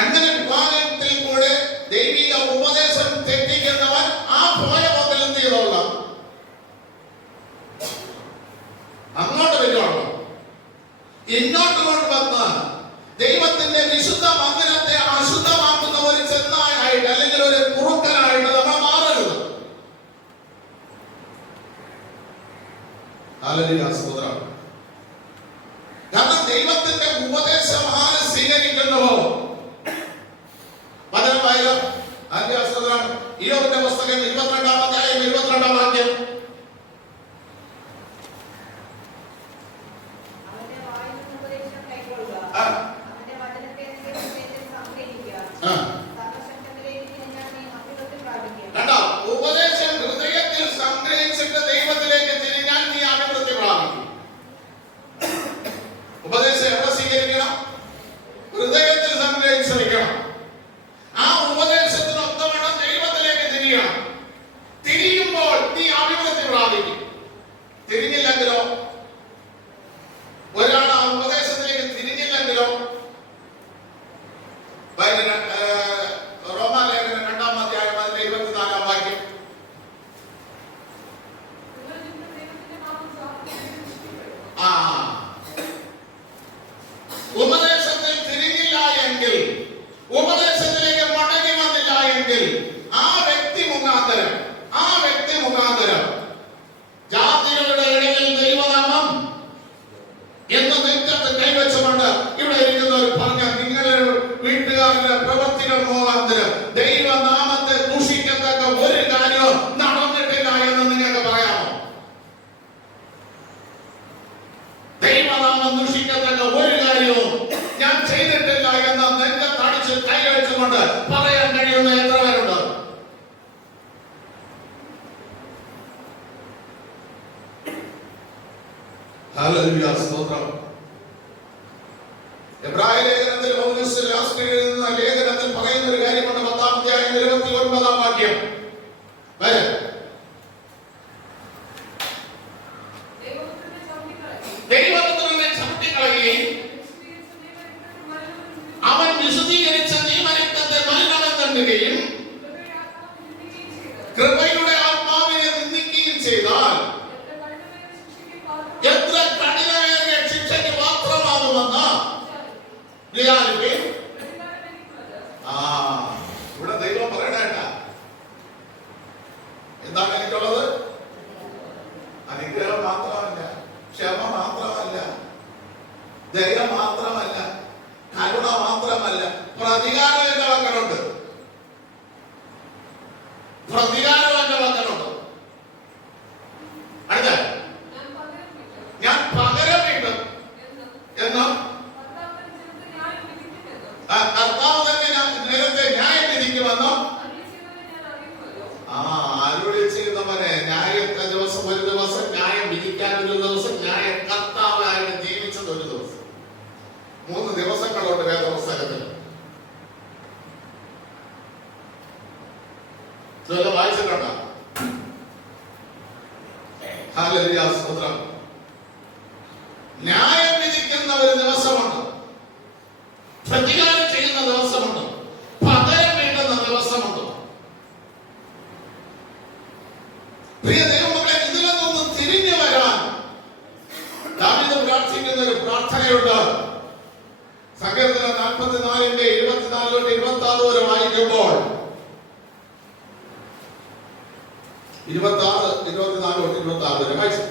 അങ്ങനെ വിഭാഗത്തിൽ കൂടെ ദൈവിക ഉപദേശം തെറ്റിക്കുന്നവൻ ആ പോയ പോകൽ എന്ത് ചെയ്തോളാം, അങ്ങോട്ട് വരുവാണോ. ഇങ്ങോട്ട് കൊണ്ടുവന്ന് ദൈവത്തിന്റെ വിശുദ്ധ മന്ദിരത്തെ അശുദ്ധമാക്കുന്ന ഒരു ചെന്നായായിട്ട് അല്ലെങ്കിൽ ഒരു കുറുക്കനായിട്ട് നമ്മൾ മാറരുത്. സഹോദരൻ, കാരണം ദൈവത്തിന്റെ ഉപദേശം ആര് സ്വീകരിക്കുന്നുവോ, വചനമായാലും ഇയ്യോബിന്റെ പുസ്തകം 22-ാം അധ്യായം 22-ാം വാക്യം, ഉപദേശം ഹൃദയത്തിൽ സംഗ്രഹിച്ചിട്ട് ദൈവത്തിലേക്ക് തിരിഞ്ഞാൽ നീ അഭിവൃദ്ധി പ്രാപിക്കും. ഉപദേശം എവിടെ സ്വീകരിക്കണം? ഹൃദയത്തിൽ സംഗ്രഹിച്ച് വയ്ക്കണം. ആ ഉപദേശത്തിനൊത്തവണ്ണം ദൈവത്തിലേക്ക് തിരിയണം. തിരിയുമ്പോൾ നീ അഭിവൃദ്ധി പ്രാപിക്കും. തിരിഞ്ഞില്ലെങ്കിലോ, ഒരാൾ ആ ഉപദേശത്തിലേക്ക് തിരിഞ്ഞില്ലെങ്കിലോ, റോമാലേഖനം 2-ാം അധ്യായം 24-ാം വാക്യം, ഉപദേശത്തിൽ തിരിഞ്ഞില്ല എങ്കിൽ, ഉപദേശത്തിലേക്ക് മടങ്ങി വന്നില്ല എങ്കിൽ ആ വ്യക്തി മുഖാന്തരം ജാതികളുടെ ഇടയിൽ ദൈവനാമം എന്ന് നെഞ്ചത്ത് കൈവച്ചുകൊണ്ട് ഇവിടെ ഇരിക്കുന്നവർ പറഞ്ഞ നിങ്ങളുടെ വീട്ടുകാരുടെ പ്രവൃത്തികൾ മുഖാന്തരം ദൈവനാമത്തെ ദൂഷിക്കത്തക്ക ഒരു കാര്യവും നടന്നിട്ടില്ല എന്ന് നിങ്ങൾക്ക് പറയാമോ? ദൈവനാമം ദൂഷിക്കത്തക്ക ഒരു കാര്യവും ഞാൻ ചെയ്തിട്ടില്ല എന്ന് നെഞ്ചത്തടിച്ച് കൈവച്ചുകൊണ്ട് പറയാൻ കഴിയുന്ന എത്ര പേരുണ്ട്? ഹല്ലേലൂയ, സ്തോത്രം. എബ്രായ ലേഖനത്തിൽ പൗലോസ് എഴുതുന്ന ലേഖനത്തിൽ പറയുന്ന ഒരു കാര്യമുണ്ട്. 10-ാം അധ്യായം 29-ാം വാക്യം, ദൈവപുത്രനെ ചവിട്ടിക്കളയുകയും അവൻ വിശദീകരിച്ച നിയമരക്തത്തെ മലിനമെന്നുകയും കൃപയുടെ ആത്മാവിനെ നിന്ദിക്കുകയും ചെയ്താൽ എത്ര കഠിനമേറിയ ശിക്ഷയ്ക്ക് മാത്രമാകുമെന്ന് റിയാലിറ്റി ഇവിടെ ദൈവം പറയണേട്ട. എന്താണ് എനിക്കുള്ളത്? അനുഗ്രഹം മാത്രമല്ല, ക്ഷമ മാത്രമല്ല, ദയ മാത്രമല്ല, കരുണ മാത്രമല്ല, പ്രതികാരം എന്റെ മക്കളുണ്ട്. പ്രതികാരം എന്റെ മക്കളുണ്ട്. അടുത്ത ഞാൻ പകരം വീട്ടും എന്ന് കർത്താവ് തന്നെ നേരത്തെ ന്യായം വിധിക്കുമെന്നോ അരുളി ചെയ്യുന്നവനെ ന്യായത്തെ ദിവസം ഒരു ദിവസം, ന്യായം വിധിക്കാൻ ഒരു ദിവസം, ന്യായം കർത്താവായിട്ട് ജീവിച്ചത് ഒരു ദിവസം. 3 ദിവസങ്ങളുണ്ട് വേദപുസ്തകത്തിൽ. വായിച്ചിട്ടുണ്ടോ? ഹല്ലേലൂയ, സ്തോത്രം. ന്യായം വിധിക്കുന്ന ഒരു ദിവസമുണ്ട്, പ്രതികാരം ചെയ്യുന്ന ദിവസമുണ്ട്, പകരം വീട്ടുന്ന ദിവസമുണ്ട്. പ്രിയ ദൈവമക്കളെ, ഇതിലൊന്നും തിരിഞ്ഞു വരാൻ ദാവീദ് പ്രാർത്ഥിക്കുന്ന ഒരു പ്രാർത്ഥനയുണ്ട്. സങ്കീർത്തനം 44-ന്റെ 24-26 വരെ വായിക്കുമ്പോൾ 24-26 വരെ വായിച്ചു.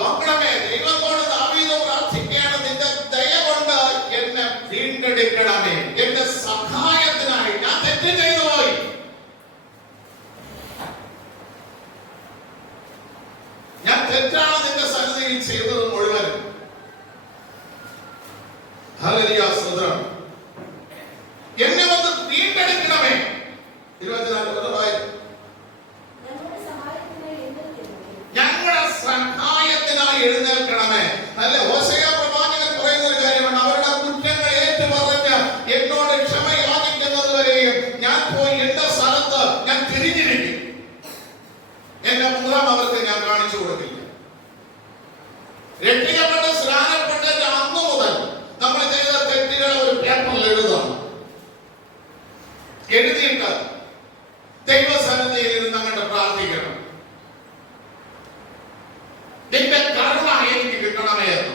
നോക്കണമേ, ദൈവത്തോട് ദാവീദ് പ്രാർത്ഥിക്കുകയാണ്, നിന്റെ ദയ കൊണ്ട് എന്നെ വീണ്ടെടുക്കണമേ, എന്റെ സഹായത്തിനായി. ഞാൻ തെറ്റ് ചെയ്തു പോയി, ഞാൻ തെറ്റാണ് നിന്റെ സന്നിധിയിൽ ചെയ്തത് മുഴുവനും. ഹല്ലേലൂയ, സ്തോത്രം. എന്നെ വന്ന് വീണ്ടെടുക്കണമേ. 24 ഞങ്ങളുടെ സഹായത്തിനായി എഴുന്നേൽക്കണമേ. അല്ല, ഹോശേയ പ്രവാചകൻ പറയുന്ന ഒരു കാര്യമാണ്, അവരുടെ കുറ്റങ്ങൾ ഏറ്റുപറഞ്ഞ് എന്നോട് ക്ഷമ യാചിക്കുന്നത് വരെയും ഞാൻ പോയി എന്റെ സ്ഥലത്ത് ഞാൻ തിരിഞ്ഞിരിക്കും, എന്റെ മുഖം അവർക്ക് ഞാൻ കാണിച്ചു കൊടുക്കില്ല. രക്ഷിക്കപ്പെട്ട് സ്നാനപ്പെട്ടിട്ട് അന്ന് മുതൽ നമ്മൾ ചെയ്ത തെറ്റുകൾ ഒരു പേപ്പറിൽ എഴുതണം. എഴുതിയിട്ട് ദൈവസന്നിധിയിൽ ഇരുന്ന് അങ്ങോട്ട് പ്രാർത്ഥിക്കണം. നിന്റെ കരുണ എനിക്ക് കിട്ടണമേ എന്ന്,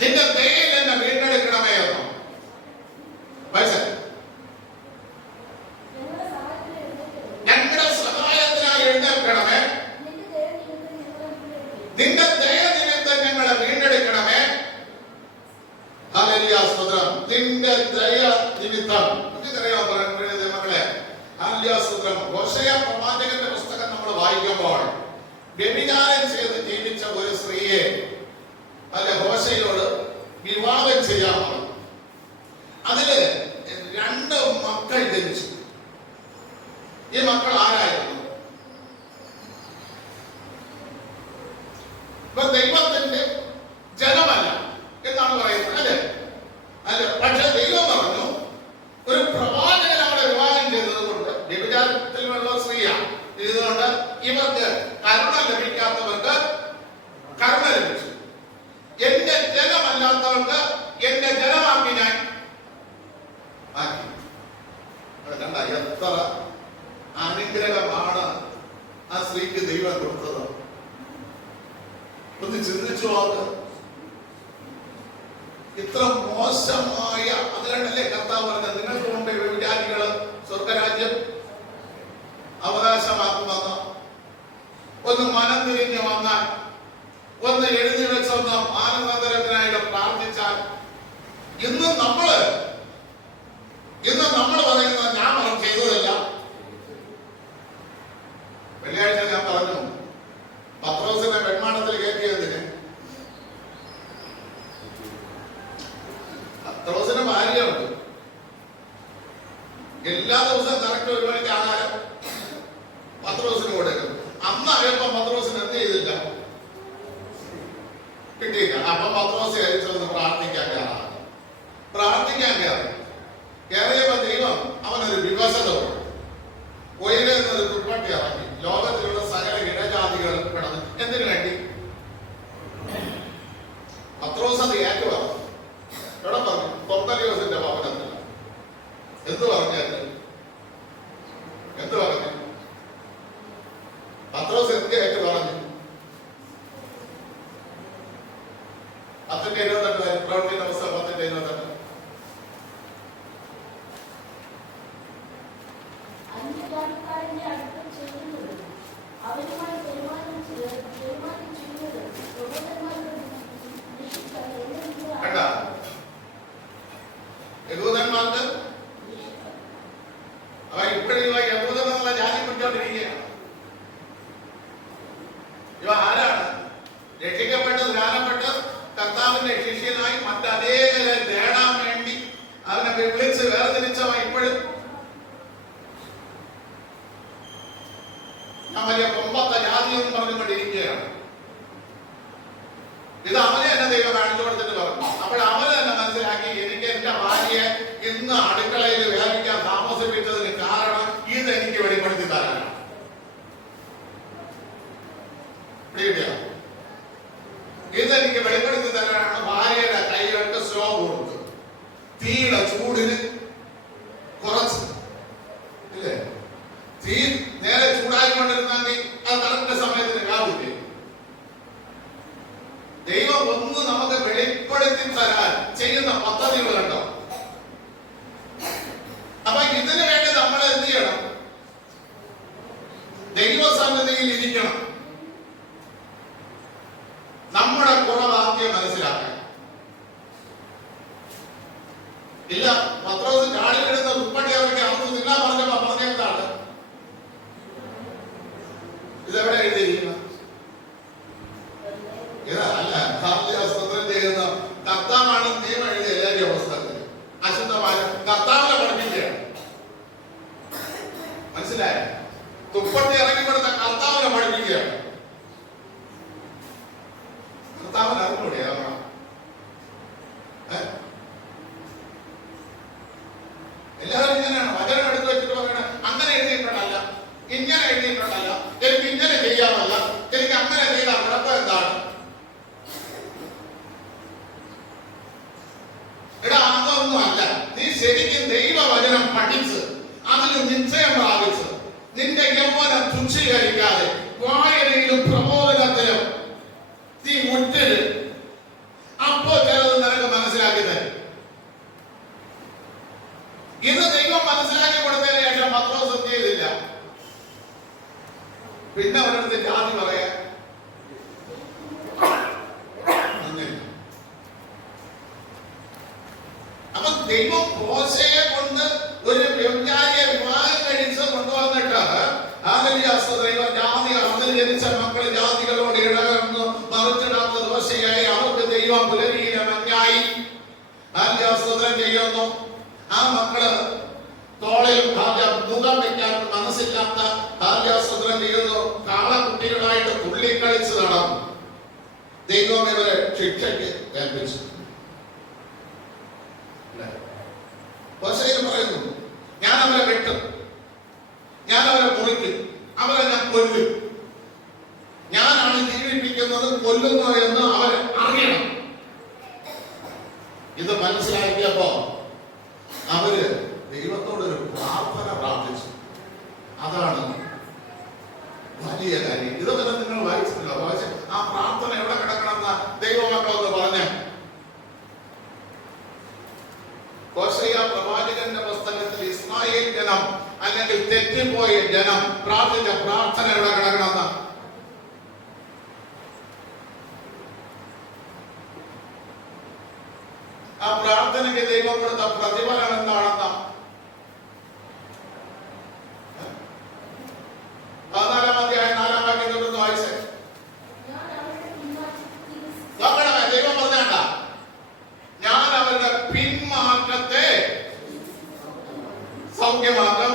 നിന്റെ ദയയിൽ എന്നെ വീണ്ടെടുക്കണമേ എന്ന്. ഞങ്ങളുടെ സഹായത്തിനായി എഴുന്നേൽക്കണമേ, നിന്റെ ദയ നിമിത്തം ഞങ്ങളെ വീണ്ടെടുക്കണമേ. ഹല്ലേലൂയ, സ്തോത്രം. നിന്റെ ദയ നിമിത്തം മക്കളെ, ഹല്ലേലൂയ, സ്തോത്രം. ഹോശേയ പ്രവാചകന്റെ പുസ്തകം നമ്മൾ വായിക്കുമ്പോൾ വ്യഭിചാരം ചെയ്ത് ജീവിച്ച ഒരു സ്ത്രീയെ ഹോശേയോട് വിവാഹം ചെയ്യാമോ. അതില് 2 മക്കൾ ജനിച്ചു. ഈ മക്കൾ ആരായിരുന്നു? ഇപ്പൊ ദൈവത്തിന്റെ ജനമല്ല എന്നാണ് പറയുന്നത്, അല്ലെ? അല്ല, പക്ഷെ ദൈവം പറഞ്ഞു ഒരു പ്രവാചകൻ അവിടെ വിവാഹം ചെയ്തത് കൊണ്ട്, വ്യഭിചാരത്തിലുള്ള സ്ത്രീയാണ് ഇതുകൊണ്ട് ഇവർക്ക് കരുണ ലഭിക്കാത്തവർക്ക് കരുണ ലഭിച്ചു. എന്റെ ജനമല്ലാത്തവർക്ക് എന്റെ ജനമാക്കി ഞാൻ ആക്കി. കണ്ട എത്ര അനുഗ്രഹമാണ് ആ സ്ത്രീക്ക് ദൈവം കൊടുത്തത്. ഒന്ന് ചിന്തിച്ചു നോക്ക്. ഇത്ര മോശമായ, അതുകൊണ്ടല്ലേ കർത്താവ് പറഞ്ഞത് നിങ്ങൾക്ക് കൊണ്ട് വ്യഭിചാരികള് സ്വർഗരാജ്യം അവകാശമാക്കുമെന്ന്. ഒന്ന് മനം തിരിഞ്ഞ് വന്നാൽ, ഒന്ന് എഴുതി വെച്ചൊന്ന് മാനസാന്തരത്തിനായിട്ട് പ്രാർത്ഥിച്ചാൽ, ഇന്ന് നമ്മൾ പറയുന്നത് ഞാൻ ചെയ്തതല്ല. വെള്ളിയാഴ്ച ഞാൻ പറഞ്ഞു പത്രോസിനെ വെൺമാടത്തിൽ കയറ്റിയതിന്. പത്രോസിന് ഭാര്യയുണ്ട്. എല്ലാ ദിവസവും കറക്റ്റ് 1 മണിക്ക് ആഹാരം പത്രോസിന് കൊടുക്കും. അന്ന് അറിയപ്പോ പത്രോസിന് എന്ത് ചെയ്തില്ല, കിട്ടിയില്ല. അപ്പൊ പത്രോസ് കഴിച്ചൊന്ന് പ്രാർത്ഥിക്കാൻ കയറിയപ്പോ ദൈവം അവനൊരു വിവശത കൊടുത്തു. ഉയരുന്നൊരു കുപ്പട്ടി ഇറങ്ങി ലോകത്തിലുള്ള സകല ഇടജാതികൾ കിടന്നു. എന്തിനു വേണ്ടി? പത്രോസ് അത് ഏറ്റു പറഞ്ഞു. എവിടെ പറഞ്ഞു? കൊർന്നലിയോസിന്റെ ഭവനത്തിൽ. എന്ത് പറഞ്ഞു? പത്രോസ് എന്ത് ഏറ്റു പറഞ്ഞു? 10:28 പ്രവൃത്തിയുടെ പുസ്തകം 10:28. യഹൂദന്മാർക്ക് ഇപ്പോഴും യഹൂദന്നുള്ള ജാതി പിടിച്ചോണ്ടിരിക്കുകയാണ്. ഇവ ആരാണ്? രക്ഷിക്കപ്പെട്ട് സ്നാനപ്പെട്ട് കർത്താവിന്റെ ശിഷ്യനായി മറ്റനേകരെ നേടാൻ വേണ്ടി അവനെ വിളിച്ച് വേർതിരിച്ചവ ഇപ്പോഴും ഞാൻ വലിയ കൊമ്പത്തെ ജാതി എന്ന് പറഞ്ഞുകൊണ്ടിരിക്കുകയാണ്. ഇത് അവനെ എന്നെ ദൈവം കാണിച്ചു കൊടുത്തിട്ട് പറഞ്ഞു. അപ്പോൾ അവന് തന്നെ മനസ്സിലാക്കി, എനിക്ക് എന്റെ ഭാര്യയെ ഇന്ന് അടുക്കളയിൽ വേവിക്കാൻ താമസിപ്പിച്ചതിന് കാരണം ഇതെനിക്ക് വെളിപ്പെടുത്തി തരാനാണ്. ഇതെനിക്ക് വെളിപ്പെടുത്തി തരാനാണ് ഭാര്യയുടെ കൈകൾക്ക് സ്ലോ കൊടുത്തു. തീയുടെ ചൂടിന് കുറച്ച് ഇല്ലേ, തീ നേരെ ചൂടായിക്കൊണ്ടിരുന്നെങ്കിൽ അത് കറക്റ്റ് സമയത്തിന് കാവില്ലേ. ദൈവം ഒന്ന് നമുക്ക് വെളിപ്പെടുത്തി തരാൻ ചെയ്യുന്ന പദ്ധതികളുണ്ടോ? അപ്പൊ ഇതിനു വേണ്ടി നമ്മൾ എന്ത് ചെയ്യണം? ദൈവസന്നിധിയിൽ ഇരിക്കണം. നമ്മുടെ കുറവാദ്യം മനസ്സിലാക്കണം. ഇല്ല, പത്രോസ് ചാടി കിടന്ന ഉൾപ്പെടെ അവർക്ക് അർത്ഥമില്ല പറഞ്ഞപ്പോ പറഞ്ഞെന്താണ്? ഇതെവിടെ എഴുതിയിരിക്കുന്നത്? ഇതല്ല സ്തോത്രം ചെയ്യുന്ന കർത്താവാണ് നിയമം എഴുതിയ എല്ലാ പുസ്തകത്തിൽ അശുദ്ധമായ കർത്താവിനെ പഠിപ്പിക്കുകയാണ്. മനസ്സിലായ? തുപ്പട്ടി ഇറങ്ങിപ്പെടുന്ന കർത്താവിനെ പഠിപ്പിക്കുകയാണ്. കർത്താവിന് അറിഞ്ഞൂടെ? എല്ലാവരും ഇങ്ങനെയാണ് വചനം എടുത്തു വെച്ചിട്ട് പറയണം അങ്ങനെ എഴുതിയിട്ടുണ്ടല്ല, ഇങ്ങനെ എഴുതിയിട്ടുണ്ടല്ല, എനിക്ക് ഇങ്ങനെ ചെയ്യാമല്ല, എനിക്ക് അങ്ങനെ ചെയ്താൽ കുഴപ്പം എന്താണ്? നിശ്ചയം പ്രാപിച്ച് നിന്റെ യൗവനം തുച്ഛീകരിക്കാതെ വായനയിലും പ്രബോധനത്തിലും നീ മുറ്റില്. അപ്പോ ചിലത് നിനക്ക് മനസ്സിലാക്കി തരും. ഇത് ദൈവം മനസ്സിലാക്കി കൊടുത്തതിന് ശേഷം പത്രോസ് എന്ത് ചെയ്തില്ല? പിന്നെ അവരുടെ ജാതി പറയാ. അപ്പൊ ദൈവം മോശയെ കൊണ്ട് ഒരു വ്യഭിചാരിയെ വിവാഹം കഴിച്ച് കൊണ്ടുവന്നിട്ട് ദൈവം ജാതികൾ അതിൽ ജനിച്ച മക്കൾ ജാതികളോട് ഇടകലർന്ന് മറിച്ചിടാത്ത ദോഷയായി അവർക്ക് ദൈവം പുലരിയിലെ മഞ്ഞായി ആദ്യാസ്തോത്രം ചെയ്യുന്നു. ആ മക്കള് തോളിൽ മുഖം വയ്ക്കാൻ മനസ്സില്ലാത്ത ആദ്യാസ്തോത്രം ചെയ്യുന്നു. കാളക്കുട്ടികളായിട്ട് തുള്ളിക്കളിച്ച് നടന്നു. ദൈവം ഇവരെ ശിക്ഷയ്ക്ക് ഏൽപ്പിച്ചു. പറയുന്നു, ഞാൻ അവരെ വെട്ടും, ഞാൻ അവരെ മുറിക്കും, അവരെ ഞാൻ കൊല്ലും. ഞാനാണ് ജീവിപ്പിക്കുന്നത്, കൊല്ലുന്നു എന്ന് അവരെ അറിയണം. ഇത് മനസ്സിലാക്കിയപ്പോ അവര് ദൈവത്തോടൊരു പ്രാർത്ഥന പ്രാർത്ഥിച്ചു. അതാണ് വലിയ കാര്യം. ഇതൊക്കെ നിങ്ങൾ വായിച്ചിട്ടില്ല. ആ പ്രാർത്ഥന എവിടെ കിടക്കണമെന്ന ദൈവമക്കളെന്ന് പറഞ്ഞ് ഹോശയ്യ പ്രവാചകന്റെ പുസ്തകത്തിൽ ഇസ്രായേൽ ജനം അല്ലെങ്കിൽ തെറ്റിപ്പോയ ജനം പ്രാർത്ഥിച്ച പ്രാർത്ഥന എവിടെ കിടക്കണമെന്ന ആ പ്രാർത്ഥനയ്ക്ക് ദൈവം കൊടുത്ത പ്രതിഫലം എന്താണെന്ന 14-ാം അധ്യായം 4-ാം വാക്യം തൊട്ട് വായിച്ചേ. ദൈവം പറഞ്ഞാണ്ട, ഞാൻ അവരുടെ പിന്മാറ്റത്തെ സൗഖ്യമാക്കും.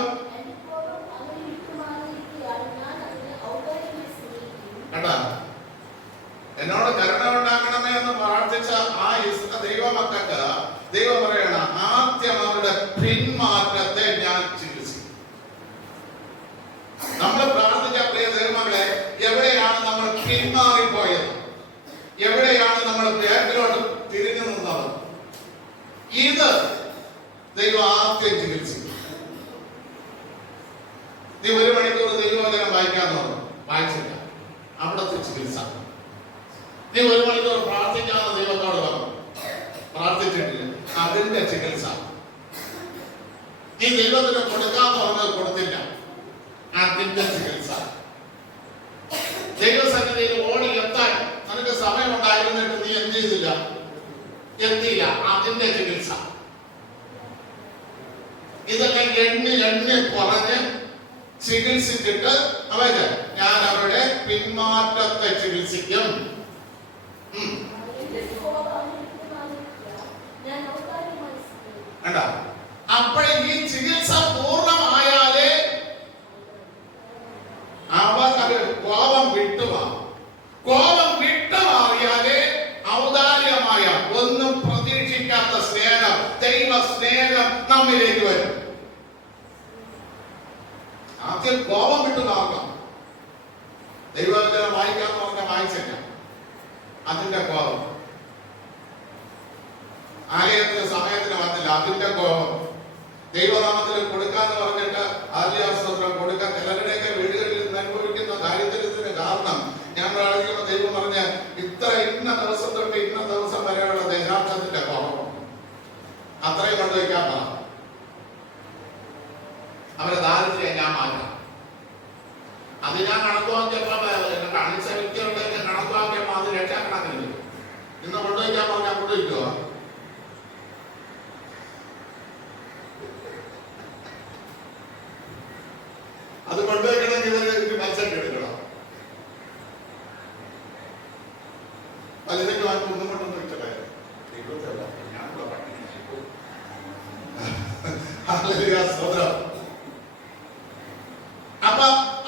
കേട്ടാ, എന്നോട് കരുണ ഉണ്ടാക്കണമേ എന്ന് പ്രാർത്ഥിച്ച ആ ദൈവമക്കൾക്ക് ദൈവം പറയണ, ആദ്യം അവരുടെ പിന്മാറ്റത്തെ ഞാൻ ചികിത്സിക്കും. നമ്മൾ പ്രാർത്ഥിച്ച പ്രിയ ദൈവമകളെ, എവിടെയാണ് നമ്മൾ പിന്മാറിപ്പോയത്? എവിടെയാണ് നമ്മൾ ബാക്കിലോട്ട് തിരിഞ്ഞു നിന്നത്? ഇത് ദൈവം ആദ്യം ചികിത്സിക്കും. നീ 1 മണിക്കൂർ ദൈവവചനം വായിക്കാന്ന് പറഞ്ഞു, വായിച്ചില്ല, അവിടത്തെ ചികിത്സ. നീ 1 മണിക്കൂർ പ്രാർത്ഥിക്കാന്ന് ദൈവത്തോട് പറഞ്ഞു, പ്രാർത്ഥിച്ചിട്ടില്ല, അതിന്റെ ചികിത്സ. നീ ദൈവത്തിന് കൊടുക്കാന്ന് പറഞ്ഞത് കൊടുത്തില്ല, അതിന്റെ ചികിത്സ. ദൈവസന്നിധിയിൽ ഓടി എത്താൻ നിനക്ക് സമയമുണ്ടായിരുന്നിട്ട് നീ എന്ത് ചെയ്തില്ല, എത്തിയില്ല, അതിന്റെ ചികിത്സ. ഇതൊക്കെ എണ്ണി കുറഞ്ഞ് ചികിത്സിച്ചിട്ട് അവര് ഞാൻ അവരുടെ പിന്മാറ്റത്തെ ചികിത്സിക്കും. അപ്പോഴേ ഈ ചികിത്സ പൂർണ്ണമായാലേ അവർ കോപം വിട്ടുമാറും. കോപം വിട്ടുമാറിയാലേ ഔദാര്യമായ ഒന്നും പ്രതീക്ഷിക്കാത്ത സ്നേഹം, ദൈവ സ്നേഹം നമ്മിലേക്ക് വരും. ആദ്യം കോപം വിട്ടുമാറണം. ദൈവവചനം വായിക്കാന്ന് പറഞ്ഞാൽ വായിച്ചില്ല, അതിന്റെ കോപം. ആലയത്തിന് സമയത്തിന് വന്നില്ല, അതിന്റെ കോപം. ദൈവനാമത്തിൽ കൊടുക്കാന്ന് പറഞ്ഞിട്ട് ആദ്യാസ്തോത്രം കൊടുക്കാൻ ചിലരുടെയൊക്കെ വീടുകളിൽ നിന്ന് അനുഭവിക്കുന്ന ദാരിദ്ര്യത്തിന് കാരണം ഞാൻ പ്രാർത്ഥിക്കുമ്പോൾ ദൈവം പറഞ്ഞ ഇന്ന ദിവസം തൊട്ട് ഇന്ന ദിവസം വരെയുള്ള ദശാംശത്തിന്റെ കോപം അത്രയും കൊണ്ടുവയ്ക്കാൻ പറ. അവരെ ദാരിദ്ര്യം ഞാൻ മാറ്റാം. അത് ഞാൻ കണക്കുവാക്കിയപ്പോ കാണിച്ച വ്യക്തികളുടെ കണക്കുവാക്കിയപ്പോ അത് ലക്ഷക്കണക്കിന് ഇന്ന് കൊണ്ടുവയ്ക്കാൻ പറഞ്ഞാൽ കൊണ്ടുവയ്ക്കുക. അത് കൊണ്ടുവയ്ക്കണമെങ്കിൽ ഇവര് മത്സരം എടുക്കണം. പലതൊക്കെ വാങ്ങി ഒന്നും കൊണ്ടൊന്നും വെച്ചതായിരുന്നു. ഞാനുള്ള പട്ടിണി. അപ്പൊ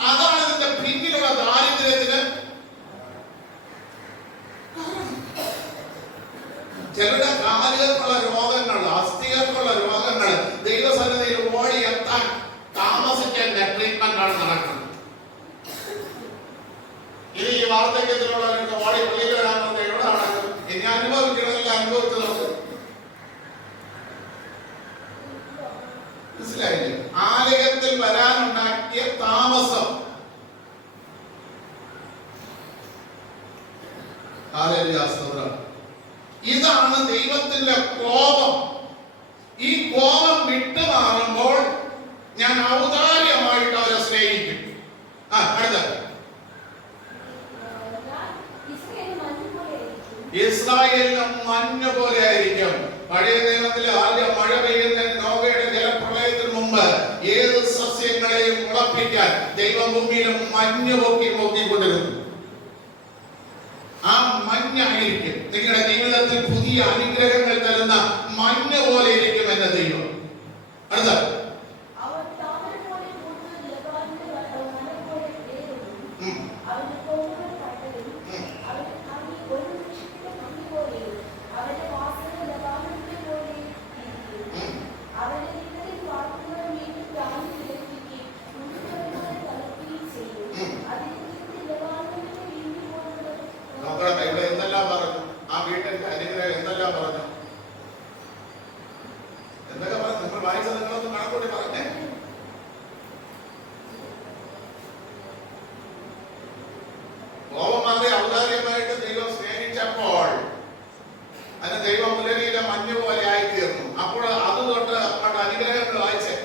അതാണ് ഇതിന്റെ പിന്നിലുള്ള ദാരിദ്ര്യത്തിന്. ചിലരുടെ കാലുകൾക്കുള്ള രോഗങ്ങൾ, അസ്ഥികൾക്കുള്ള രോഗങ്ങൾ ദൈവസന്നിധിയിൽ ഓടി എത്താൻ താമസിക്കേണ്ട ട്രീറ്റ്മെന്റ് ആണ് നടക്കുന്നത്. ഇനി ഈ വാർദ്ധക്യത്തിലുള്ളവർക്ക് ഓടി പള്ളിയിൽ വരാൻ പറഞ്ഞാൽ എവിടെ നടക്കും? ഇനി അനുഭവിക്കണമെങ്കിൽ അനുഭവിച്ചു നോക്കും. മനസ്സിലായില്ലേ? ആലയത്തിൽ വരാൻ ഹല്ലേലൂയ സ്തോത്രം. ഇതാണ് ദൈവത്തിന്റെ കോപം. ഈ കോപം വിട്ടുമാറുമ്പോൾ ഞാൻ ഔദാര്യമായിട്ട് അവരെ സ്നേഹിക്കും. അടുത്ത ഇസ്രായേലിന് മഞ്ഞ് പോലെ ആയിരിക്കും. പഴയ നിയമത്തിൽ ആദ്യം മഴ പെയ്യുന്ന നോവയുടെ ജലപ്രളയത്തിന് മുമ്പ് ഏത് സസ്യങ്ങളെയും മുളപ്പിക്കാൻ ദൈവം ഭൂമിയിലും മഞ്ഞ് പൊക്കിക്കൊണ്ടിരുന്നു. ആ മഞ്ഞായിരിക്കും നിങ്ങളുടെ ജീവിതത്തിൽ പുതിയ അനുഗ്രഹങ്ങൾ തരുന്ന മഞ്ഞ് പോലെ ഇരിക്കും എന്ന ദൈവം. അടുത്ത ഔദാര്യമായിട്ട് ദൈവം സ്നേഹിച്ചപ്പോൾ അതിന് ദൈവം മുലരിയിലെ മഞ്ഞ് പോലെ ആയിത്തീർന്നു. അപ്പോൾ അത് തൊട്ട് അങ്ങോട്ട് അനുഗ്രഹങ്ങൾ വായിച്ചേ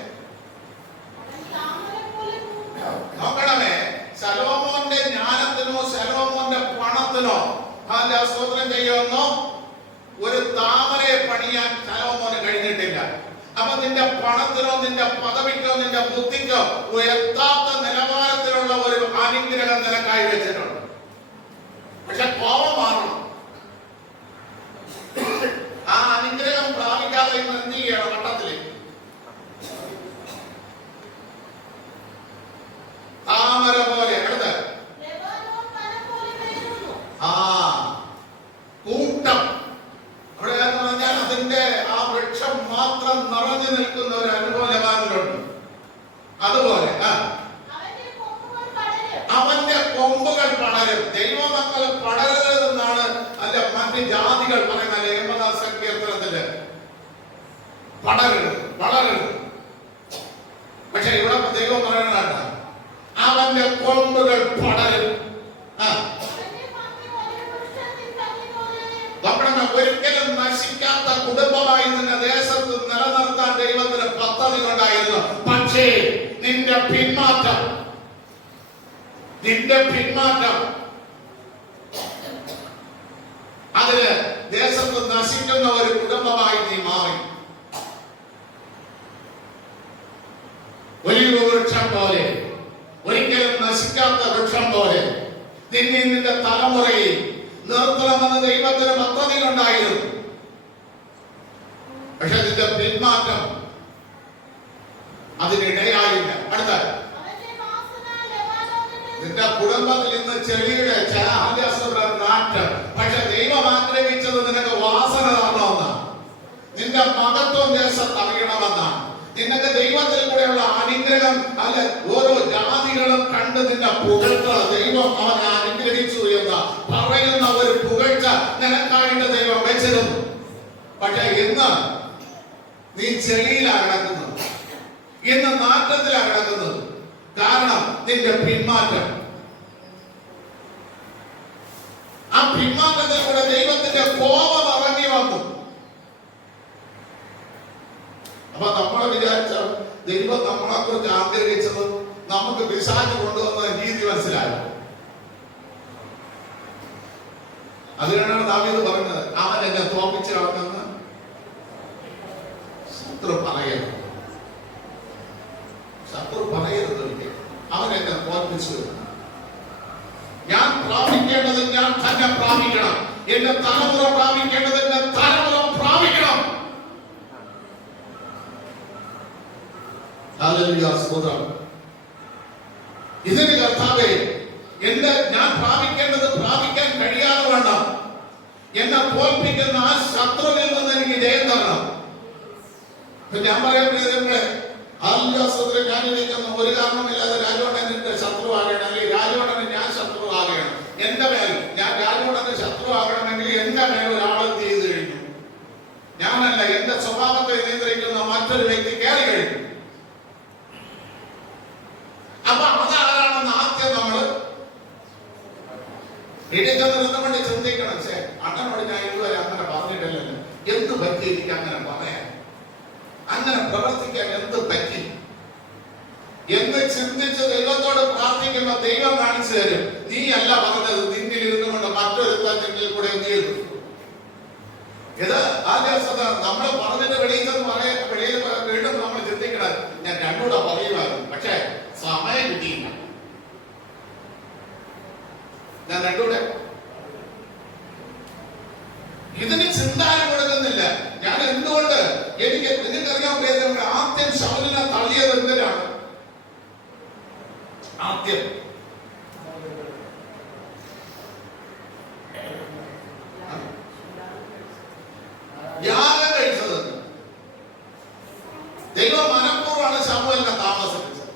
നോക്കണമേ. ശലോമോന്റെ ജ്ഞാനത്തിനോ ശലോമോന്റെ പണത്തിനോ സ്തോത്രം ചെയ്യുമെന്നോ ഒരു താമരയെ പണിയാൻ ശലോമോന് കഴിഞ്ഞിട്ടില്ല. അപ്പൊ നിന്റെ പണത്തിനോ നിന്റെ പദവിക്കോ നിന്റെ ബുദ്ധിക്കോ എത്താത്ത നിലവാരത്തിലുള്ള ഒരു അനുഗ്രഹം നിനക്കായി വെച്ചിട്ടുണ്ട്. പക്ഷെ കോപം മാറണം. ആ അനുഗ്രഹം പ്രാപിക്കാതെ എന്ത് ചെയ്യണം? ഘട്ടത്തില് താമര പോലെ അടുത്ത് കൂട്ടം. അവിടെ എന്ന് പറഞ്ഞാൽ അതിന്റെ ആ വൃക്ഷം മാത്രം നിറഞ്ഞു നിൽക്കുന്ന ഒരു അനുഭവം ലബാനിലുണ്ട്. അതുപോലെ അവന്റെ കൊമ്പുകൾ പടരും. ദൈവമക്കൾ പടരരുതെന്നാണ് അല്ല മറ്റ് ജാതികൾ പറയുന്നത്. 80-ാം സങ്കീർത്തനത്തില് പടരരുത് വളരരുത്. പക്ഷെ ഇവിടെ ദൈവം പറയണ അവന്റെ കൊമ്പുകൾ പടരും. ഒരിക്കലും നശിക്കാത്ത കുടുംബമായി നിന്റെ ദേശത്ത് നിലനിർത്താൻ ദൈവത്തിന് പദ്ധതി ഉണ്ടായിരുന്നു. പക്ഷേ നിന്റെ പിന്മാറ്റം അതിന് ദേശത്ത് നശിക്കുന്ന ഒരു കുടുംബമായി നീ മാറി. ഒലിവ് വൃക്ഷം പോലെ, ഒരിക്കലും നശിക്കാത്ത വൃക്ഷം പോലെ നിന്റെ തലമുറയിൽ നിർത്തണമെന്ന് ദൈവത്തിന് പദ്ധതി ഉണ്ടായിരുന്നു. പക്ഷെ നിന്റെ പിന്മാറ്റം അതിനിടയായില്ല. അടുത്ത നിന്റെ കുടുംബത്തിൽ ഇന്ന് ചെളിയുടെ നാറ്റം. പക്ഷെ ദൈവം ആഗ്രഹിച്ചത് നിനക്ക് വാസന തരണമെന്നാണ്. നിന്റെ മഹത്വം ദേശത്ത് അറിയണമെന്നാണ്. നിനക്ക് ദൈവത്തിൽ കൂടെയുള്ള അനുഗ്രഹം അല്ല ഓരോ ജാതികളും കണ്ട് നിന്റെ പുകഴ്ച ദൈവം അവനെ അനുഗ്രഹിച്ചു എന്ന് പറയുന്ന ഒരു പുകഴ്ച നിനക്കായിട്ട് ദൈവം വെച്ചിരുന്നു. പക്ഷെ ഇന്ന് നീ ചെളിയിലാണ് കിടക്കുന്നത്, ഇന്ന് നാറ്റത്തിലാണ് കിടക്കുന്നത്. കാരണം നിന്റെ പിന്മാറ്റം. ആ പിന്മാറ്റത്തിലൂടെ ദൈവത്തിന്റെ കോപം ഇറങ്ങി വന്നു. അപ്പൊ നമ്മൾ വിചാരിച്ച ദൈവം നമ്മളെ കുറിച്ച് ആഗ്രഹിച്ചത് നമുക്ക് പിശാച് കൊണ്ടുവന്ന രീതി മനസ്സിലായോ? അതിനാണ് ദാവീദ് പറഞ്ഞത്, അവൻ എന്നെ തോപ്പിച്ച് കളഞ്ഞെന്ന് ശത്രു പറയരുത്. ശത്രു പറയരുത്, അവൻ എന്നെ തോൽപ്പിച്ചു. ഞാൻ പ്രാപിക്കേണ്ടത് ഞാൻ തന്നെ പ്രാപിക്കണം. എന്റെ തലമുറ പ്രാപിക്കേണ്ടത് എന്റെ തലമുറ പ്രാപിക്കണം. ഹല്ലേലൂയ സ്തോത്രം. ഇതിന് കർത്താവേ എന്റെ ഞാൻ പ്രാപിക്കേണ്ടത് പ്രാപിക്കാൻ കഴിയാതെ വേണം. എന്നെ തോൽപ്പിക്കുന്ന ആ ശത്രുവിൽ നിന്ന് എനിക്ക് ജയം തരണം. ഞാൻ പറയാൻ ഞാനിരിക്കുന്ന ഒരു കാരണമില്ലാതെ രാജവണ്ണന്റെ ശത്രുവാകണം, അല്ലെങ്കിൽ രാജവണ്ണന് ഞാൻ ശത്രുവാകണം. എന്റെ മേൽ ഞാൻ രാജവണ്ണന്റെ ശത്രുവാകണമെങ്കിൽ എന്റെ മേൽ ഒരാൾ ചെയ്തു കഴിഞ്ഞു. ഞാനല്ല, എന്റെ സ്വഭാവത്തെ നിയന്ത്രിക്കുന്ന മറ്റൊരു വ്യക്തി കയറി കഴിഞ്ഞു. അപ്പൊ അതാരാണെന്ന് ആദ്യം നമ്മൾ വീട്ടിൽ ചെന്നിരുന്നുകൊണ്ട് ചിന്തിക്കണം, ശേ അണ്ണനോട് ഞാൻ ഇതുവരെ അങ്ങനെ പറഞ്ഞിട്ടില്ലല്ലോ, എന്ത് പറ്റി എനിക്ക് അങ്ങനെ പറയാൻ, അങ്ങനെ പ്രവർത്തിക്കാൻ എന്ത് പറ്റി എന്ന് ചിന്തിച്ച് ദൈവത്തോട് പ്രാർത്ഥിക്കുമ്പോൾ ദൈവം കാണിച്ചു തരും. നീ അല്ല പറഞ്ഞത്, നിന്നിൽ ഇരുന്നു കൊണ്ട് മറ്റൊരുത്തത്തിൽ കൂടെ എന്ത് ചെയ്തു. ഇത് ആ ദിവസത്തെ നമ്മൾ പറഞ്ഞിട്ട് വെളിയിൽ വീണ്ടും നമ്മൾ ചിന്തിക്കണം, ഞാൻ രണ്ടുകൂടെ പറയുമായിരുന്നു, പക്ഷെ സമയം കിട്ടിയില്ല. ഞാൻ രണ്ടുകൂടെ ഇതിന് ചിന്താനം കൊടുക്കുന്നില്ല. ഞാൻ എന്തുകൊണ്ട് എനിക്ക് നിങ്ങൾക്കറിയാൻ ആദ്യം ശൗലിനെ തള്ളിയത് എന്തിനാണ്? ആദ്യം യാഗം കഴിച്ചത് ദൈവം മനഃപൂർവ്വമാണ് ശമൂവേലിനെ താമസിപ്പിച്ചത്.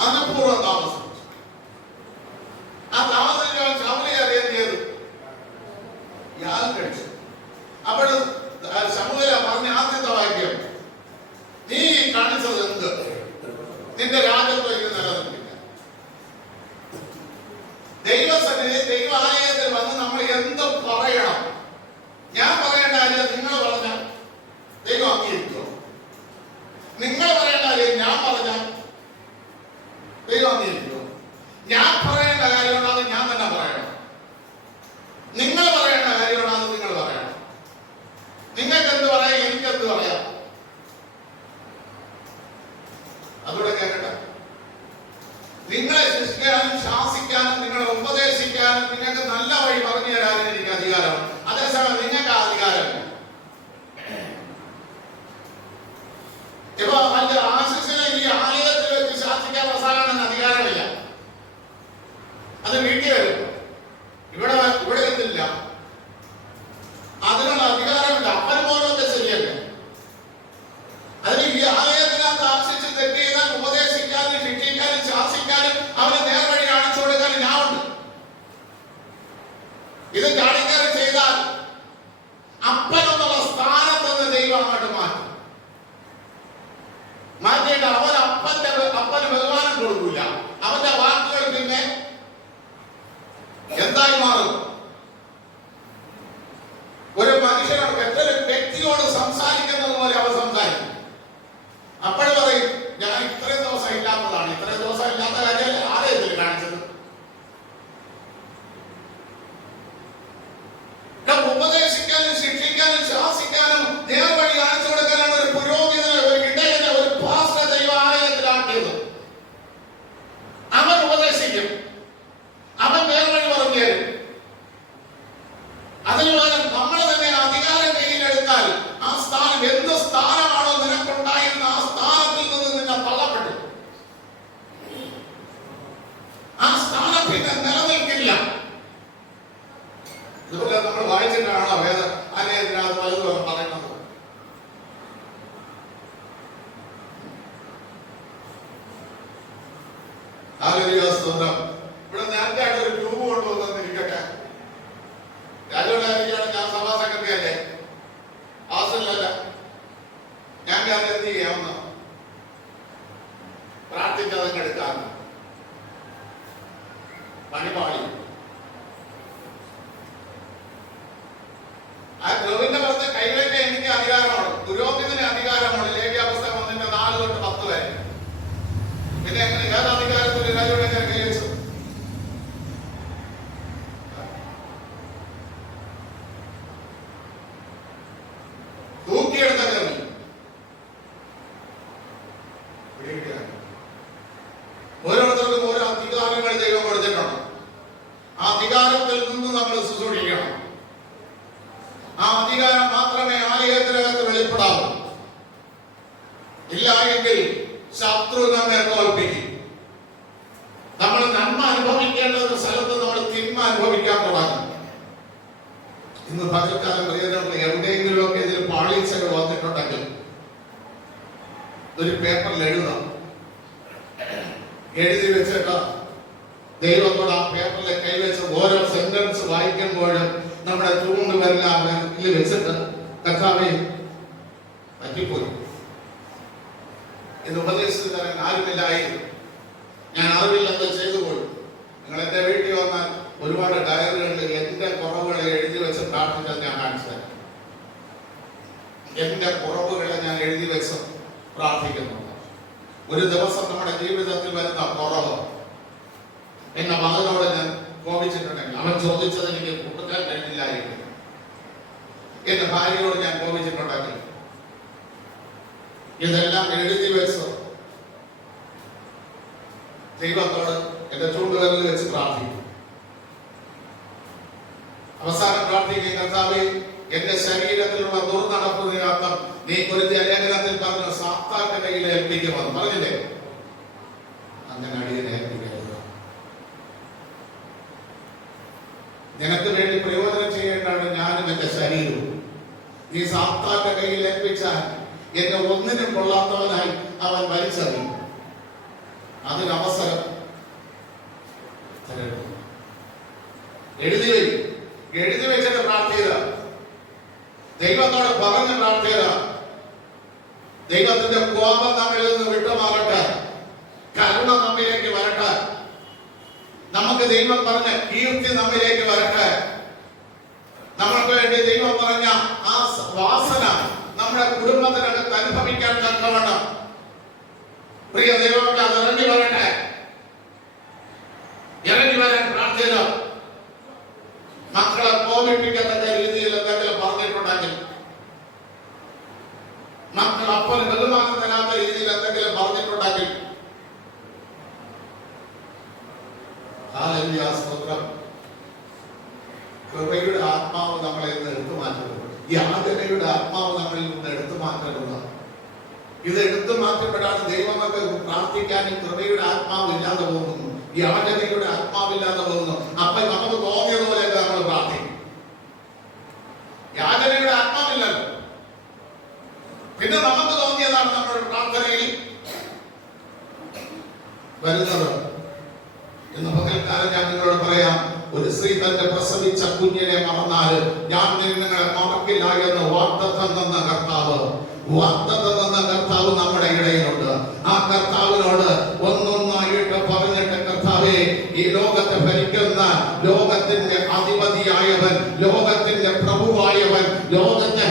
മനഃപൂർവ്വം താമസിപ്പിച്ചു. ആ താമസിക്കാൻ ശമൂവേൽ അറിയാൻ ചെയ്തു, യാഗം കഴിച്ചു. അപ്പോൾ ശമൂവേൽ പറഞ്ഞ ആദ്യത്തെ വാക്യം, നീ കാണിച്ചത് എന്ത്? നിന്റെ രാജ്യത്വം ഇത് നിലനിൽക്കില്ല. ദൈവസന്നിധി ദൈവാലയത്തിൽ വന്ന് നമ്മൾ എന്ത് പറയണം? ഞാൻ പറയേണ്ട കാര്യം നിങ്ങൾ പറഞ്ഞാൽ ദൈവം അംഗീകരിക്കുമോ? നിങ്ങൾ പറയേണ്ട കാര്യം ഞാൻ പറഞ്ഞാൽ ദൈവം അംഗീകരിക്കുമോ? ഞാൻ പറയേണ്ട കാര്യമാണ് അത് ഞാൻ തന്നെ പറയണം. നിങ്ങൾ പറയേണ്ട കാര്യമാണ് അത് നിങ്ങൾ പറയണം. നിങ്ങൾക്ക് എന്ത് പറയാം, എനിക്ക് എന്ത് പറയാം? അതുകൂടെ കേൾക്കട്ടെ. നിങ്ങളെ ശിക്ഷിക്കാനും ശാസിക്കാനും നിങ്ങളെ ഉപദേശിക്കാനും നിങ്ങൾക്ക് നല്ല വഴി പറഞ്ഞു തരാനും എനിക്ക് അധികാരമാണ്. അതേസമയം നിങ്ങൾക്ക് ആ അധികാരമില്ല. ഇപ്പൊ മറ്റേ ആശിസിനെ ഈ ആലയത്തിൽ വെച്ച് ശാസിക്കാൻ പ്രസാദാണെന്ന് അധികാരമില്ല. അത് വീട്ടിൽ വരും, ഇവിടെ എത്തില്ല. അതിനുള്ള അധികാരമില്ല. അപ്പൻ പോലൊക്കെ ശരിയല്ലേ? അതിന് ഈ ആലയത്തിനകത്ത് ആശിച്ച് തെറ്റ് ചെയ്താൽ ഉപദേശിക്കാനും ശിക്ഷിക്കാനും ശാസിക്കാനും അവന് നേർവഴി കാണിച്ചു കൊടുക്കാനും ഞാൻ ഉണ്ട്. ഇത് കാണിക്കാറ് ചെയ്താൽ അപ്പനെന്നുള്ള സ്ഥാനത്ത് നിന്ന് ദൈവം അങ്ങോട്ട് മാറ്റിയിട്ട് അവൻ അപ്പന് ബഹുമാനം കൊടുക്കില്ല. അവന്റെ വാക്കുകൾ പിന്നെ എന്തായി മാറും? ഒരു മനുഷ്യനോട് മറ്റൊരു വ്യക്തിയോട് സംസാരിക്കുന്നത് പോലെ അവൻ സംസാരിക്കും. അപ്പോഴും പറയും, ഞാൻ ഇത്രയും ദിവസം ഇല്ലാത്തതാണ്. ഇത്രയും ദിവസം ഇല്ലാത്ത കാര്യമല്ല ആലയത്തിൽ കാണിച്ചത്. ഉപദേശിക്കാനും ശിക്ഷിക്കാനും ശാസിക്കാനും നേർവഴി കാണിച്ചു കൊടുക്കാനാണ് ഒരു പുരോഹിതനെ, ഒരു ഇടയനെ, ഒരു പാസ്റ്റർ ദൈവ ആലയത്തിലാക്കിയത്. അവൻ ഉപദേശിക്കും, അവൻ നേർവഴി പറഞ്ഞു തരും. അതിനു പകരം നമ്മൾ തന്നെ അധികാരം കയ്യിലെടുത്താൽ ആ സ്ഥാനം എന്ത് സ്ഥാനമാണോ നിനക്കുണ്ടായിരുന്ന ആ സ്ഥാനത്തിൽ നിന്ന് നിന്നെ തള്ളപ്പെട്ടു. ആ സ്ഥാനം പിന്നെ നിലനിൽക്കില്ല. ഇതുപോലെ നമ്മൾ വായിച്ചിട്ടാണോ വേദ ആലയത്തിനകത്ത് വലുതും പറയുന്നത്? ഇവിടെ നേരത്തെ ആയിട്ട് ഒരു ട്യൂബ് കൊണ്ടുവന്നിരിക്കട്ടെ. രാജോടായിരിക്കാണ്, ഞാൻ സഭാ സെക്രട്ടറി അല്ലേ, ആസല്ല. ഞാൻ കാര്യം എന്ത് ചെയ്യാമെന്ന് പ്രാർത്ഥിച്ചതൊക്കെ എടുക്കാറുണ്ട്. പണിപാളി ആ ദ്രോവിന്റെ പുറത്ത് കൈവയ്ക്കാൻ എനിക്ക് അധികാരമാണ്, പുരോഹിതന് അധികാരമാണ്. ലേഖ്യ പുസ്തകം 1:4 തൊട്ട് 10 വരെ. പിന്നെ എങ്ങനെ ഏത് അധികാരത്തിൽ രാജോടെ കൈവച്ചു? തൂക്കിയെടുത്ത കയറി ഓരോരുത്തർക്കും ഓരോ അധികാരങ്ങൾ ദൈവം കൊടുത്തിട്ടുണ്ട്. ആ അധികാരത്തിൽ നിന്ന് നമ്മൾ ശുശ്രൂഷിക്കണം. ആ അധികാരം മാത്രമേ ആലയത്തിനകത്ത് വെളിപ്പെടാവൂ. ഇല്ല എങ്കിൽ ശത്രു നമ്മെ തോൽപ്പിക്കും. നമ്മൾ നന്മ അനുഭവിക്കേണ്ട ഒരു സ്ഥലത്ത് നമ്മൾ തിന്മ അനുഭവിക്കാൻ തുടങ്ങും. ഇന്ന് പകൽക്കാലം എവിടെയെങ്കിലും ഒക്കെ ഇതിൽ പാളിച്ചകൾ വന്നിട്ടുണ്ടെങ്കിൽ ഒരു പേപ്പറിൽ എഴുതാം. എഴുതി വെച്ചിട്ട് ദൈവത്തോട് ആ പേപ്പറിൽ കൈവച്ച് ഓരോ സെന്റൻസ് വായിക്കുമ്പോഴും നമ്മുടെ ചൂണ്ടുവെല്ലാം ഇതിൽ വെച്ചിട്ട് കർത്താവേ പറ്റിപ്പോയി, ഇത് ഉപദേശിച്ചു തരാൻ ആരുമില്ലായിരുന്നു, ഞാൻ അറിവില്ലെന്ന് ചെയ്തു പോയി, നിങ്ങൾ എന്റെ വീട്ടിൽ വന്നാൽ ഒരുപാട് ഡയറികളിൽ എന്റെ കുറവുകളെ എഴുതി വെച്ച് പ്രാർത്ഥിച്ചാൽ ഞാൻ കാണിച്ചത്. എന്റെ കുറവുകളെ ഞാൻ എഴുതി വെച്ച് പ്രാർത്ഥിക്കുന്നു. ഒരു ദിവസം നമ്മുടെ ജീവിതത്തിൽ വരുന്ന കുറവ്, എന്റെ മകനോട് ഞാൻ കോപിച്ചിട്ടുണ്ടെങ്കിൽ അവൻ ചോദിച്ചത് എനിക്ക് കൊടുക്കാൻ കഴിഞ്ഞില്ലായിരിക്കും. എന്റെ ഭാര്യയോട് ഞാൻ കോപിച്ചിട്ടുണ്ടെങ്കിൽ ഇതെല്ലാം എഴുതി വെച്ച് ദൈവത്തോട് എന്റെ ചൂണ്ടുവിരലിൽ വെച്ച് പ്രാർത്ഥിക്കും. അവസാനം പ്രാർത്ഥിക്കുക, കർത്താവേ, എന്റെ ശരീരത്തിലുള്ള ദുർനടപ്പ് നിമിത്തം നീ ഒരു ലേഖനത്തിൽ പറഞ്ഞു സാത്താന്റെ കയ്യിൽ ഏൽപ്പിക്കുമെന്ന് പറഞ്ഞില്ലേ? അങ്ങനെ അടിയനെ ഏൽപ്പിക്കരുത്. നിനക്ക് വേണ്ടി പ്രയോജനം ചെയ്യേണ്ടതാണ് ഞാനും എന്റെ ശരീരവും. നീ സാത്താന്റെ കയ്യിൽ ഏൽപ്പിച്ചാൽ എന്നെ ഒന്നിനും കൊള്ളാത്തവനായി അവൻ വലിച്ചെറിയും. അതിനവസരം എഴുതി വെച്ചിട്ട് പ്രാർത്ഥിക്കുക. ദൈവത്തോട് പറഞ്ഞ് പ്രാർത്ഥിക്കുക. ദൈവത്തിന്റെ കോപം നമ്മിൽ നിന്ന് വിട്ടുമാറട്ടെ, കരുണ നമ്മിലേക്ക് വരട്ടെ, നമുക്ക് ദൈവം പറഞ്ഞ കീർത്തി നമ്മിലേക്ക് വരട്ടെ, നമ്മൾക്ക് വേണ്ടി ദൈവം പറഞ്ഞ ആ വാസന നമ്മുടെ കുടുംബത്തിനകത്ത് അനുഭവിക്കാൻ തക്കവണ്ണം പ്രിയ ദൈവമക്കളെ അത് ഇറങ്ങി വരട്ടെ. ഇറങ്ങി വരാൻ പ്രാർത്ഥന. മക്കളെ കോപിപ്പിക്കത്തക്ക രീതിയിൽ എന്തെങ്കിലും പറഞ്ഞിട്ടുണ്ടെങ്കിൽ, മക്കൾ അപ്പന് ബഹുമാനം തരാത്ത രീതിയിൽ എന്തെങ്കിലും പറഞ്ഞിട്ടുണ്ടെങ്കിൽ, സ്തോത്രം, കൃപയുടെ ആത്മാവ് നമ്മളെ നിന്ന് എടുത്തു മാറ്റരുത്. യാതനയുടെ ആത്മാവ് നമ്മളിൽ നിന്ന് എടുത്തു മാറ്റരുത്. ഇത് എടുത്തു മാറ്റപ്പെടാതെ ദൈവമൊക്കെ പ്രാർത്ഥിക്കാനും കൃപയുടെ ആത്മാവ് ഇല്ലാതെ പോകുന്നു, യാചനയുടെ ആത്മാവില്ലാതെ പോകുന്നു. അപ്പൊ നമുക്ക് തോന്നിയതുപോലെ നമ്മൾ പ്രാർത്ഥിക്കും. യാചനയുടെ ആത്മാവില്ലല്ലോ, പിന്നെ നമുക്ക് തോന്നിയതാണ് നമ്മുടെ പ്രാർത്ഥനയിൽ വരുന്നത്. ഇന്ന് പകൽക്കാലം ഞാൻ നിങ്ങളോട് പറയാം, ഒരു സ്ത്രീ തന്റെ പ്രസവിച്ച കുഞ്ഞിനെ മറന്നാൽ ഞാൻ നിങ്ങളെ മറക്കില്ല എന്ന് വാഗ്ദത്തം തന്ന കർത്താവ് നമ്മുടെ ഇടയിലുണ്ട്. ആ കർത്താവിനോട് ഒന്നൊന്നായിട്ട് പറഞ്ഞിട്ട്, കർത്താവേ, ഈ ലോകത്തെ ഭരിക്കുന്ന ലോകത്തിന്റെ അധിപതിയായവൻ, ലോകത്തിന്റെ പ്രഭുവായവൻ, ലോകത്തെ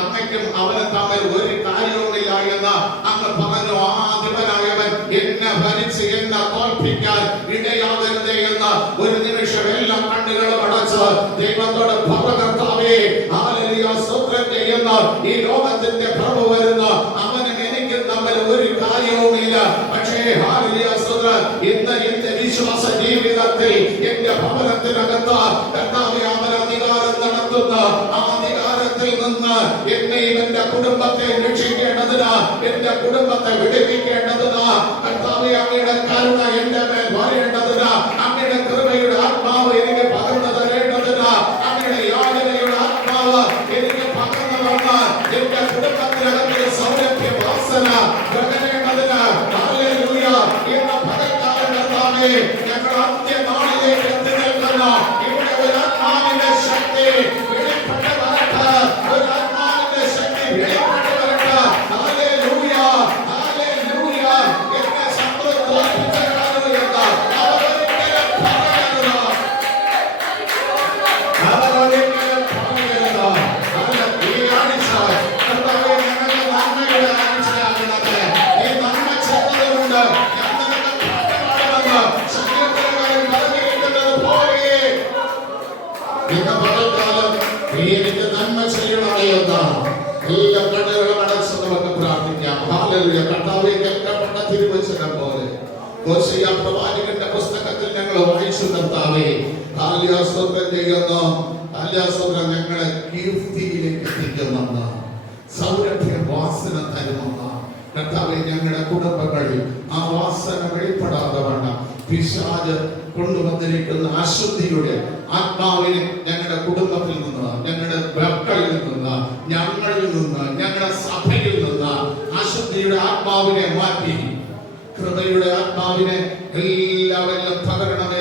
അമ്മയ്ക്കും അവനും തമ്മിൽ ഒരു കാര്യവുമില്ല എന്ന് അങ്ങ് പറഞ്ഞു. ആ അധിപനായവൻ എന്നെ ഭരിച്ച് എന്നെ തോൽപ്പിക്കാൻ ഇടയാകരുത് എന്ന് ഒരു നിമിഷം എല്ലാ കണ്ണുകളും അടച്ച് ദൈവത്തോട് കർത്താവേ, ഹല്ലേലൂയ, സ്തോത്രം ചെയ്യുന്ന ഈ ലോകത്തിന്റെ പ്രഭു വരുന്നു, അവനും എനിക്കും തമ്മിൽ ഒരു കാര്യവുമില്ല. പക്ഷേ ഹല്ലേലൂയ, സ്തോത്രം, ഇന്ന് എന്റെ വിശ്വാസ ജീവിതത്തിൽ എന്റെ ഭവനത്തിനകത്ത് കർത്താവേ അവൻ അധികാരം നടത്തുന്ന ആ അധികാരത്തിൽ നിന്ന് എന്നെയും എന്റെ കുടുംബത്തെ രക്ഷിക്കേണ്ടതിന്, എന്റെ കുടുംബത്തെ വിടുവിക്കേണ്ടതിന്, കർത്താവേ അങ്ങയുടെ കരുണ എന്റെ മേൽ വരേണ്ടതിന്, അങ്ങയുടെ കൃപയുടെ ആത്മാവ് എനിക്ക് പകർന്നു തരേണ്ടതിന്, അങ്ങയുടെ യാചനയുടെ ആത്മാവ് എനിക്ക് പകർന്നു വന്ന് എന്റെ കുടുംബത്തിനകത്ത് സൗരഭ്യ വാസന പകരേണ്ടതിന്, ഹല്ലേലൂയ, ഇന്ന് പകൽക്കാലം കർത്താവേ, ഞങ്ങൾ അന്ത്യനാളിലേക്ക് എത്തി നിൽക്കുന്ന ഇവിടെ ഒരു ആത്മാവിന്റെ ശക്തി വെളിപ്പെട്ട് വരട്ടെ, ഒരു ആത്മാവിന്റെ ശക്തി വെളിപ്പെട്ട് വരട്ടെ. ഹല്ലേലൂയ, ഹല്ലേലൂയ, എന്നെ ശത്രു തോൽപ്പിച്ചേക്കാനോ എന്ന് അവരൊരിക്കലും പറയരുത്. ഈ ആഴ്ച കർത്താവേ, ഞങ്ങളുടെ നന്മയുടെ ആഴ്ചയാകുന്നത്. ഈ നന്മ ചെയ്തതുകൊണ്ട് ഞാൻ നിനക്ക് പാട്ടുപാടുമെന്ന് സങ്കീർത്തനക്കാരൻ പറഞ്ഞിരിക്കുന്നത് പോലെ ഇന്ന് പകൽക്കാലം നീ എനിക്ക് നന്മ ചെയ്യണമേ എന്ന് എല്ലാ കണ്ണുകളും അടച്ച് നമുക്ക് പ്രാർത്ഥിക്കാം. ഹല്ലേലൂയ. കർത്താവേ, കേൾക്കപ്പെട്ട തിരുവചനം പോലെ ഹോശേയ പ്രവാചകന്റെ പുസ്തകത്തിൽ ഞങ്ങൾ വായിച്ചു, കർത്താവേ, ഹല്ലേലൂയ, സ്തോത്രം ചെയ്യുന്നു. ഹല്ലേലൂയ, സ്തോത്രം, ഞങ്ങളെ കീർത്തിയിലേക്ക് എത്തിക്കുമെന്ന്, സൗരഭ്യ വാസന തരുമെന്ന്. കർത്താവേ, ഞങ്ങളുടെ കുടുംബങ്ങളിൽ ആ വാസന വെളിപ്പെടാതെ വേണം പിശാച് കൊണ്ടുവന്നിരിക്കുന്ന അശുദ്ധിയുടെ ആത്മാവിനെ ഞങ്ങളുടെ കുടുംബത്തിൽ നിന്ന്, ഞങ്ങളുടെ മക്കളിൽ നിന്ന്, ഞങ്ങളിൽ നിന്ന്, ഞങ്ങളുടെ സഭയിൽ നിന്ന് അശുദ്ധിയുടെ ആത്മാവിനെ മാറ്റി കൃപയുടെ ആത്മാവിനെ എല്ലാവരിലും പകരണമേ